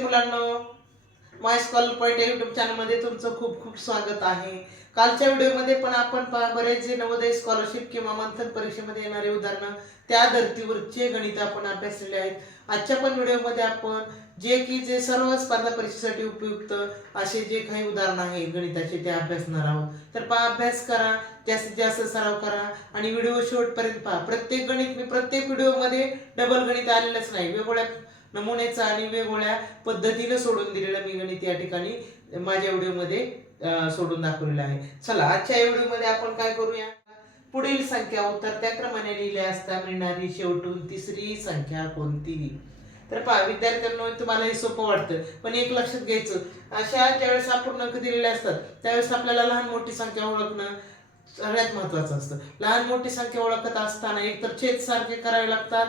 मुलांना माय स्कॉल point YouTube चॅनलमध्ये तुमचं खूप खूप स्वागत आहे. कालच्या व्हिडिओमध्ये पण आपण बरेच जे नवोदय स्कॉलरशिप किंवा मंथन परीक्षेमध्ये येणारे उदाहरणं त्या धर्तीवरचे गणित आपण अभ्यासलेले आहेत. आजच्या पण व्हिडिओमध्ये आपण जे की जे सर्व स्पर्धा परीक्षेसाठी उपयुक्त असे जे काही उदाहरणं आहेत गणिताचे ते अभ्यासणार आहोत. तर पहा अभ्यास करा जास्तीत जास्त सराव करा आणि व्हिडिओ शेवटपर्यंत पहा. प्रत्येक गणित मी प्रत्येक व्हिडिओमध्ये डबल गणित आलेलंच नाही. वेगवेगळ्या नमुन्याचं आणि वेगवेगळ्या पद्धतीने सोडून दिलेलं मी गणित या ठिकाणी माझ्या व्हिडिओमध्ये सोडून दाखवलेलं आहे. चला आजच्या व्हिडिओमध्ये आपण काय करूया? पुढील संख्या उत्तर क्रमाने लिहिल्या असता मिळणारी शेवटून तिसरी संख्या कोणती? तर पहा विद्यार्थ्यांना तुम्हाला हे सोपं वाटतं पण एक लक्षात घ्यायचं. अशा ज्यावेळेस अपूर्णांक दिलेले असतात त्यावेळेस आपल्याला लहान मोठी संख्या ओळखणं सगळ्यात महत्वाचं असतं. लहान मोठी संख्या ओळखत असताना एकतर छेद सारखे करावे लागतात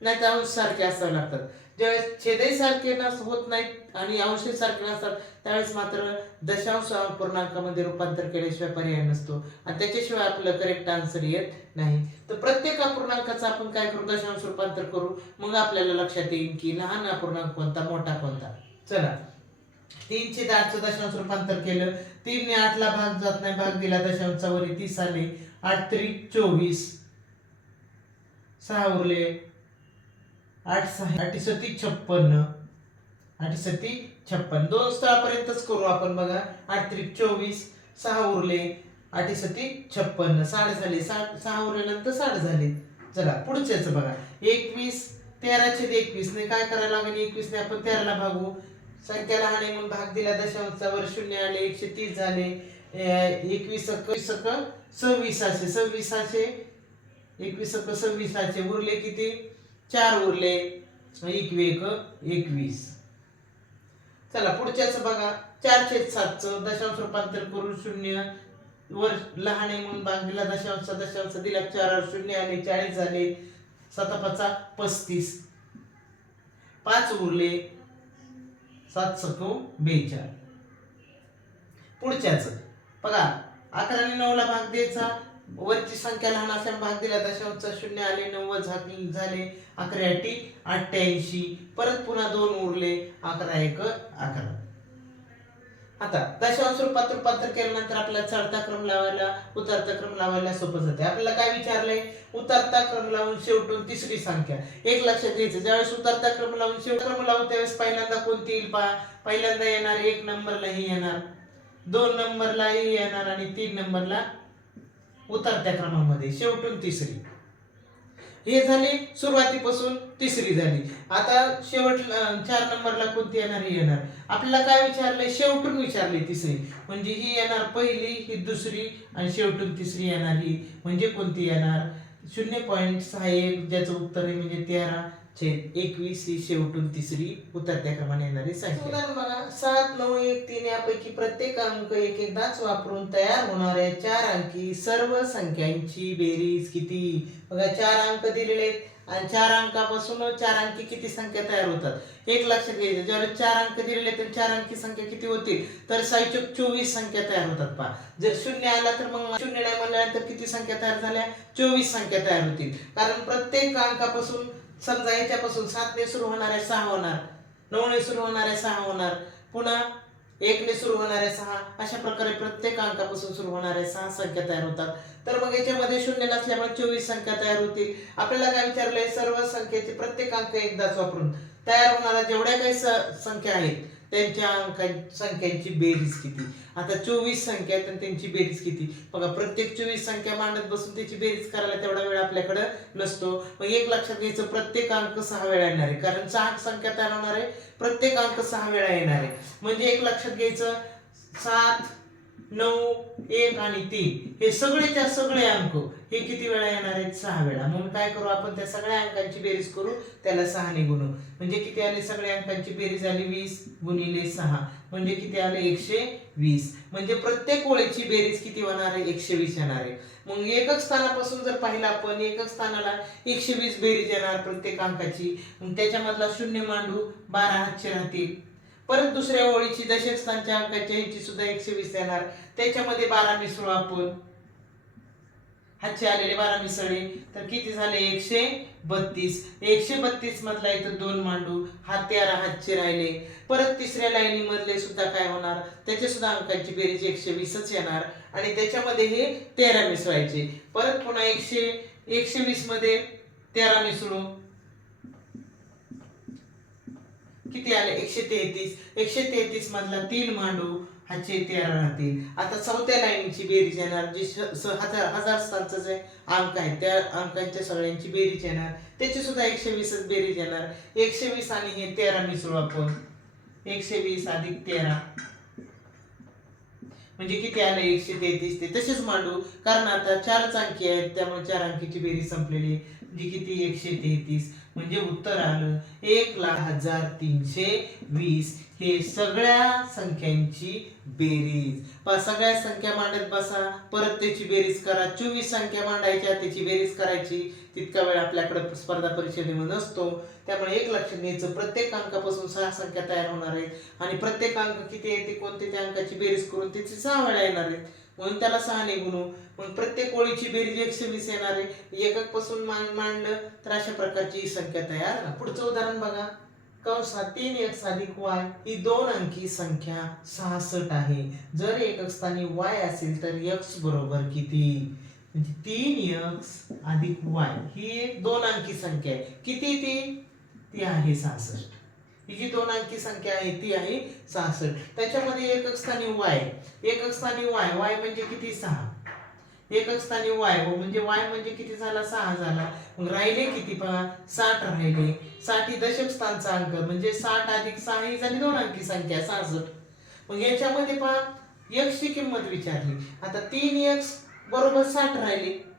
नाही तर अंश सारखे असावे लागतात. ज्यावेळेस छेदही सारखे नस होत नाहीत आणि अंशही सारखे नसतात त्यावेळेस मात्र दशांश पूर्णांकामध्ये रूपांतर केल्याशिवाय पर्याय नसतो. आणि त्याच्याशिवाय आपलं करेक्ट आन्सर येत नाही. तर प्रत्येक अपूर्णांकाचं आपण काय करू? दशांश रूपांतर करू. मग आपल्याला लक्षात येईल की लहान अपूर्णांक कोणता मोठा कोणता? चला. तीनशे आठचं दशांश रूपांतर केलं. तीनने आठला भाग जात नाही भाग दिला दशांशावर. तीस आले. आठ त्रिक चोवीस. सहा उरले. आठ सहा आठ सती छप्पन्न. आठ सती छप्पन दोन स्थळापर्यंतच करू आपण बघा. आठ त्रिक चोवीस सहा उरले. आठ सती छप्पन्न. साठ झाले. साठ सहा उरल्यानंतर साठ झाले. चला पुढच्याच बघा. एकवीस तेराशे एकवीस ने काय करायला लागेल? एकवीस ने आपण तेराला भागू. संख्या लहान म्हणून भाग दिला. दशांशावर शून्य आले. एकशे तीस झाले. एकवीस अक वीस अक सव्वीसाशे सव्वीसाशे एकवीस अक सव्वीसाशे उरले किती? चार उरले. एकवी एक एकवीस. चला पुढच्याच बघा. चारशे सातचं दशांश रूपांतर करून शून्य. वर लहान आहे म्हणून भाग दिला दशांश दशांश दिला चार शून्य आले चाळीस झाले. सतापाचा पस्तीस. पाच उरले. सात सको बेचाळ पुढच्याच. बघा अकराने नऊला भाग द्यायचा. वरची संख्या लहान असल्याने भाग दिला दशांशचा शून्य आले नव्वद झाले झाले अकरा अटी अठ्ठ्याऐंशी. परत पुन्हा दोन उरले अकरा एक अकरा. आता दशांश रूपात रूपांतर केल्यानंतर आपल्याला चढता क्रम लावायला उतरता क्रम लावायला सोपं जाते. आपल्याला काय विचारलंय? उतरता क्रम लावून शेवटून तिसरी संख्या. एक लक्षात घ्यायचं ज्यावेळेस उतरता क्रम लावून शेवट क्रम लावून त्यावेळेस पहिल्यांदा कोणती येईल पहा? पहिल्यांदा येणार एक नंबरलाही येणार. दोन नंबरलाही येणार आणि तीन नंबरला उतरत्या क्रमामध्ये. शेवटून तिसरी. हे झाले सुरुवातीपासून तिसरी झाली. आता शेवट चार नंबरला कोणती येणार? ही येणार. आपल्याला काय विचारलंय? शेवटून विचारले तिसरी. म्हणजे ही येणार पहिली ही दुसरी आणि शेवटून तिसरी येणार ही. म्हणजे कोणती येणार? शून्य पॉईंट सहा एक ज्याचं उत्तर आहे म्हणजे तेरा. छेद एकवीस ही शेवटून तिसरी उतरत्या क्रमाने येणारी संख्या. उदाहरण बघा सात नऊ एक तीन यापैकी प्रत्येक अंक एक एकदाच वापरून तयार होणाऱ्या चार अंकी सर्व संख्यांची बेरीज किती? बघा चार अंक दिलेले आहेत. आणि चार अंकापासून चार अंकी किती संख्या तयार होतात? एक लक्षात घ्यायचं ज्यावेळेस चार अंक दिलेले आहेत, तर चार अंकी संख्या किती होतील? तर साईचोक चोवीस संख्या तयार होतात पहा. जर शून्य आला तर मग शून्य नाही म्हणल्यानंतर किती संख्या तयार झाल्या? चोवीस संख्या तयार होतील. कारण प्रत्येक अंकापासून समजा याच्यापासून सातने सुरू होणाऱ्या सहा होणार नऊने सुरू होणाऱ्या सहा होणार पुन्हा एकने सुरू होणाऱ्या सहा अशा प्रकारे प्रत्येक अंकापासून सुरू होणाऱ्या सहा संख्या तयार होतात. तर मग याच्यामध्ये शून्य नसल्यामुळे चोवीस संख्या तयार होतील. आपल्याला काय विचारलंय? सर्व संख्येचे प्रत्येक अंक एकदाच वापरून तयार होणाऱ्या जेवढ्या काही संख्या आहेत त्यांच्या अंका संख्यांची बेरीज किती? आता चोवीस संख्या आहेत आणि त्यांची बेरीज किती? बघा प्रत्येक चोवीस संख्या मांडत बसून त्याची बेरीज करायला तेवढा वेळ आपल्याकडे नसतो. मग एक लक्षात घ्यायचं प्रत्येक अंक सहा वेळा येणार आहे. कारण सहा संख्या तयार होणार आहे प्रत्येक अंक सहा वेळा येणार आहे. म्हणजे एक लक्षात घ्यायचं सात नऊ एक आणि तीन. हे सगळेच्या सगळे अंक. हे किती वेळा येणार आहेत? सहा वेळा. म्हणून काय करू? आपण त्या सगळ्या अंकांची बेरीज करू. त्याला सहाने गुणू म्हणजे किती आले सगळ्या अंकांची बेरीज? आली वीस गुणिले सहा. म्हणजे किती आले? एकशे वीस. म्हणजे प्रत्येक ओळीची बेरीज किती होणार आहे? एकशे वीस येणार आहे. मग एकक स्थानापासून जर पाहिलं आपण एकक स्थानाला एकशे वीस बेरीज येणार प्रत्येक अंकाची. मग त्याच्यामधला शून्य मांडू बारा हातचे राहतील. परत दुसऱ्या ओळीची दशक स्थानच्या अंकाच्या ह्यांची सुद्धा एकशे वीस येणार त्याच्यामध्ये बारा मिसळू आपण. हातचे आलेले बारा मिसळे तर किती झाले? एकशे बत्तीस. एकशे बत्तीस मधला इथं दोन मांडू. हा तेरा हातचे राहिले. परत तिसऱ्या लाईनी मधले सुद्धा काय होणार? त्याचे सुद्धा अंकांची बेरीज एकशे वीसच येणार. आणि त्याच्यामध्ये हे तेरा मिसळायचे परत पुन्हा एकशे एकशे वीसमध्ये तेरा मिसळू किती आले? एकशे तेहतीस. एकशे तेहतीस मधला तीन मांडू हाचे तेरा राहतील. आता चौथ्या लाईनची बेरीज येणार जी हजार हजार स्थानचा जे अंक आहे त्या अंकांच्या सगळ्यांची बेरीज येणार त्याची सुद्धा एकशे वीसच बेरीज येणार एकशे वीस आणि हे तेरा मिसळू आपण. एकशे वीस अधिक तेरा. म्हणजे किती आले? एकशे तेहतीस. ते तसेच मांडू. कारण आता चारच अंकी आहेत त्यामुळे चार अंकीची बेरीज संपलेली आहे. जी किती? एकशे तेहतीस. म्हणजे उत्तर आलं एक लाख हजार तीनशे वीस. हे सगळ्या संख्यांची बेरीज. सगळ्या संख्या मांडत बसा. परत त्याची बेरीज करा. चोवीस संख्या मांडायच्या त्याची बेरीज करायची. तितका वेळ आपल्याकडे स्पर्धा परीक्षेमध्ये नसतो. त्यामुळे एक लक्षात घ्यायचं प्रत्येक अंकापासून सहा संख्या तयार होणार आहेत. आणि प्रत्येक अंक किती आहे ते कोणते? त्या अंकाची बेरीज करून त्याची सहा वेळा येणार आहेत. म्हणून त्याला सहा ने गुणू मग प्रत्येक ओळीची बेरीज एकशे वीस येणार आहे. एककपासून मांडलं तर अशा प्रकारची ही संख्या तयार पुढचं उदाहरण बघा. कंसात तीन एक्स अधिक वाय. ही दोन अंकी संख्या सहासष्ट आहे. जर एकक स्थानी वाय असेल तर एक्स बरोबर किती? म्हणजे तीन एक्स अधिक वाय. ही एक दोन अंकी संख्या आहे. किती ती? ती आहे सहासष्ट. ही जी दोन अंकी संख्या आहे ती आहे सहासष्ट. त्याच्यामध्ये एकक स्थानी वाय. एकक स्थानी वाय. वाय म्हणजे किती? सहा. एकक स्थानी वाय. हो, म्हणजे वाय म्हणजे किती झाला? सहा झाला. मग राहिले किती पहा? साठ राहिले. साठ ही दशक स्थानचा अंक. म्हणजे साठ अधिक सहा ही झाली दोन अंकी संख्या सहासष्ट. मग याच्यामध्ये पहा एक्सची किंमत विचारली. आता तीन एक्स बरोबर साठ राहिले.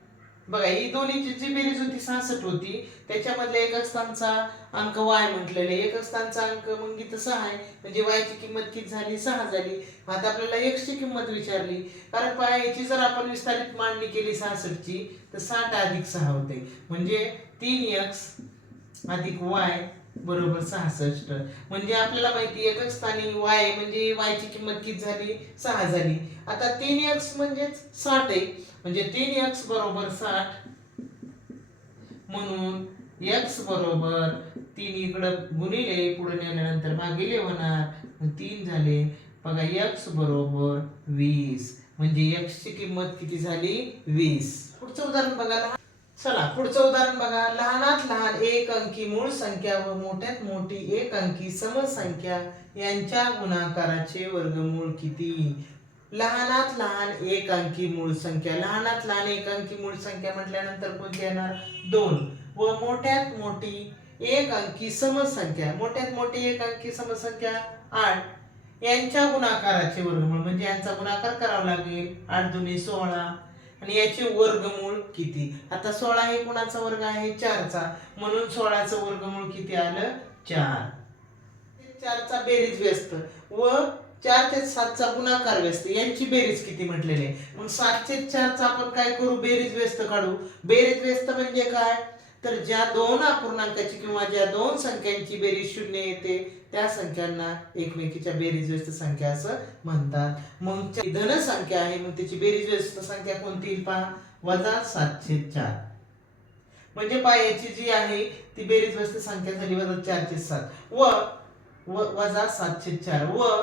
बघा ही दोन्हीची जी बेरीज होती सहासष्ट होती त्याच्यामधल्या एकक स्थानचा अंक वाय म्हटलेले एकक स्थानचा अंक मग इथं सहा आहे. म्हणजे वायची किंमत किती झाली? सहा झाली. आता आपल्याला एक्सची किंमत विचारली. कारण पहा याची जर आपण विस्तारित मांडणी केली सहासष्टची तर साठ अधिक सहा होते. म्हणजे तीन एक्स अधिक वाय बरोबर सहासष्ट. म्हणजे आपल्याला माहिती एकक स्थानी वाय म्हणजे वाय ची किंमत किती झाली? सहा झाली. आता तीन एक्स म्हणजेच साठ आहे. म्हणजे तीन एक्स बरोबर साठ म्हणून एक्स बरोबर तीन इकडं गुणिले पुढे नेल्यानंतर भागिले होणार. तीन झाले. बघा एक्स बरोबर वीस. म्हणजे एक्सची किंमत किती झाली? वीस. पुढचं उदाहरण बघा चला पुढचं उदाहरण बघा. लहानात लहान एक अंकी मूळ संख्या व मोठ्यात मोठी एक अंकी समसंख्या यांच्या गुणाकाराचे वर्गमूळ किती? लहानात लहान एक अंकी मूळ संख्या. लहानात लहान एक अंकी मूळ संख्या म्हटल्यानंतर कोणती येणार? दोन. व मोठ्यात मोठी एक अंकी समसंख्या मोठ्यात मोठी एक अंकी समसंख्या आठ. यांच्या गुणाकाराचे वर्गमूळ म्हणजे यांचा गुणाकार करावा लागेल. आठ दोन्ही सोळा. आणि याचे वर्गमूळ किती? आता सोळा हे कुणाचा वर्ग आहे? चारचा. म्हणून सोळाचं वर्गमूळ किती आलं? चार. चारचा बेरीज व्यस्त. व चार ते सातचा गुणाकार व्यस्त. यांची बेरीज किती म्हटलेली आहे? मग सातशे चारचा आपण काय करू? बेरीज व्यस्त काढू. बेरीज व्यस्त म्हणजे काय? तर ज्या दोन अपूर्णांकाची किंवा ज्या दोन संख्यांची बेरीज शून्य येते त्या संख्यांना एकमेकीच्या बेरीज व्यस्त संख्या असं म्हणतात. मग धन संख्या आहे मग त्याची बेरीज व्यस्त संख्या कोणती येईल पहा? वजा सातशे चार. म्हणजे पहा याची जी आहे ती बेरीज व्यस्त संख्या झाली वजा चारशे सात. व व- वजा सातशे चार. व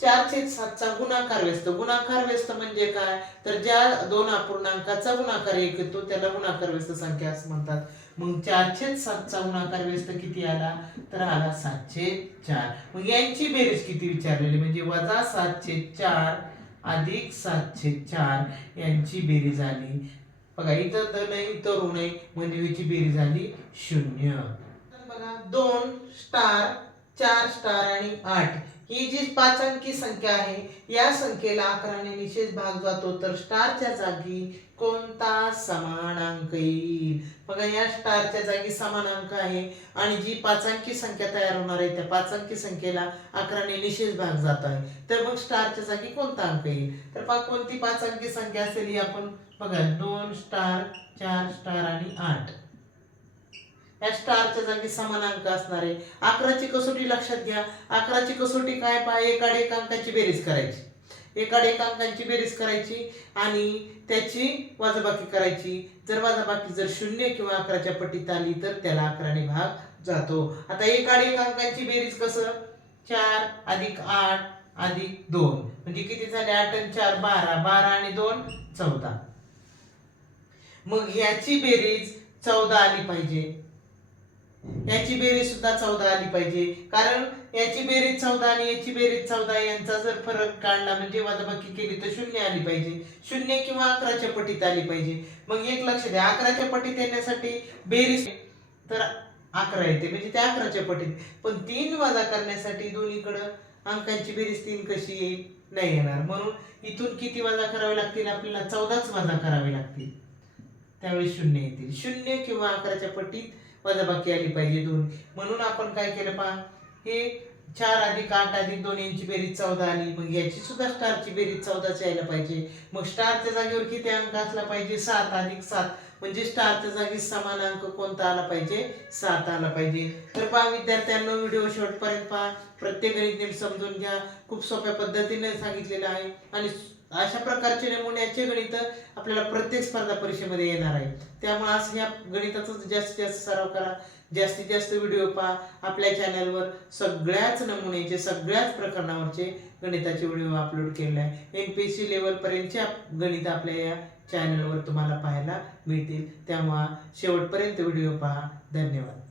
चारशे सातचा गुणाकार व्यस्त. गुणाकार व्यस्त म्हणजे काय? तर ज्या दोन अपूर्णांकाचा गुणाकार एक येतो त्याला गुणाकार व्यस्त संख्या असं म्हणतात. मग चारशे सातचा गुणाकार व्यस्त किती आला? तर आला सातशे चार. मग यांची बेरीज किती विचारलेली? म्हणजे वजा सातशे चार अधिक सातशे चार यांची बेरीज आली. बघा इथं तर नाही इतर ऋण आहे. म्हणजे याची बेरीज आली शून्य. तर बघा दोन स्टार चार स्टार आणि आठ. ही जी पाच अंकी संख्या आहे या संख्येला अकराने निशेष भाग जातो. तर स्टारच्या जागी कोणता समान अंक येईल? बघा या स्टारच्या जागी समान अंक आहे. आणि जी पाच अंकी संख्या तयार होणार आहे त्या पाच अंकी संख्येला अकराने निशेष भाग जात आहे. तर मग स्टारच्या जागी कोणता अंक येईल? तर पहा कोणती पाच अंकी संख्या असेल ही आपण बघा दोन स्टार चार स्टार आणि आठ. या स्टारच्या जागी समान अंक असणार आहे. अकराची कसोटी लक्षात घ्या. अकराची कसोटी काय? पहा एकाड एक अंकाची बेरीज करायची. एकाड एक अंकांची बेरीज करायची आणि त्याची वजाबाकी करायची. जर वजाबाकी जर शून्य किंवा अकराच्या पटीत आली तर त्याला अकराने भाग जातो. आता एकाड एक अंकांची बेरीज कसं? चार अधिक आठ अधिक दोन. म्हणजे किती झाले? आठ आणि चार बारा. बारा आणि दोन चौदा. मग ह्याची बेरीज चौदा आली पाहिजे. याची बेरीज सुद्धा चौदा आली पाहिजे. कारण याची बेरीज चौदा आणि याची बेरीज चौदा यांचा जर फरक काढला म्हणजे वजाबाकी केली तर शून्य आली पाहिजे. शून्य किंवा अकराच्या पटीत आली पाहिजे. मग एक लक्ष द्या अकराच्या पटीत येण्यासाठी बेरीज तर अकरा येते म्हणजे त्या अकराच्या पटीत. पण तीन वजा करण्यासाठी दोन्हीकडं अंकांची बेरीज तीन कशी येईल? नाही येणार. म्हणून इथून किती वजा करावे लागतील? आपल्याला चौदाच वजा करावे लागतील. त्यावेळी शून्य येतील. शून्य किंवा अकराच्या पटीत वजाबाकी आली पाहिजे दोन. म्हणून आपण काय केलं पहा? हे चार अधिक आठ अधिक दोन यांची बेरीज चौदा आली मग याची सुद्धा स्टारची बेरीज चौदाच यायला पाहिजे. मग स्टारच्या जागेवर किती अंक असला पाहिजे? सात अधिक सात. म्हणजे स्टारच्या जागी समान अंक कोणता आला पाहिजे? सात आला पाहिजे. तर पहा विद्यार्थ्यांना व्हिडिओ शेवटपर्यंत पहा. प्रत्येक गणित नीट समजून घ्या. खूप सोप्या पद्धतीने सांगितलेलं आहे. आणि अशा प्रकारचे नमुन्याचे गणित आपल्याला प्रत्येक स्पर्धा परीक्षेमध्ये येणार आहे. त्यामुळे आज ह्या गणिताचाच जास्तीत जास्त सराव करा. जास्तीत जास्त व्हिडिओ पहा. आपल्या चॅनलवर सगळ्याच नमुन्याचे सगळ्याच प्रकरणावरचे गणिताचे व्हिडिओ अपलोड केले आहे. एम पी सी लेवलपर्यंतचे गणित आपल्या या चॅनलवर तुम्हाला पाहायला मिळतील. त्यामुळे शेवटपर्यंत व्हिडिओ पहा. धन्यवाद.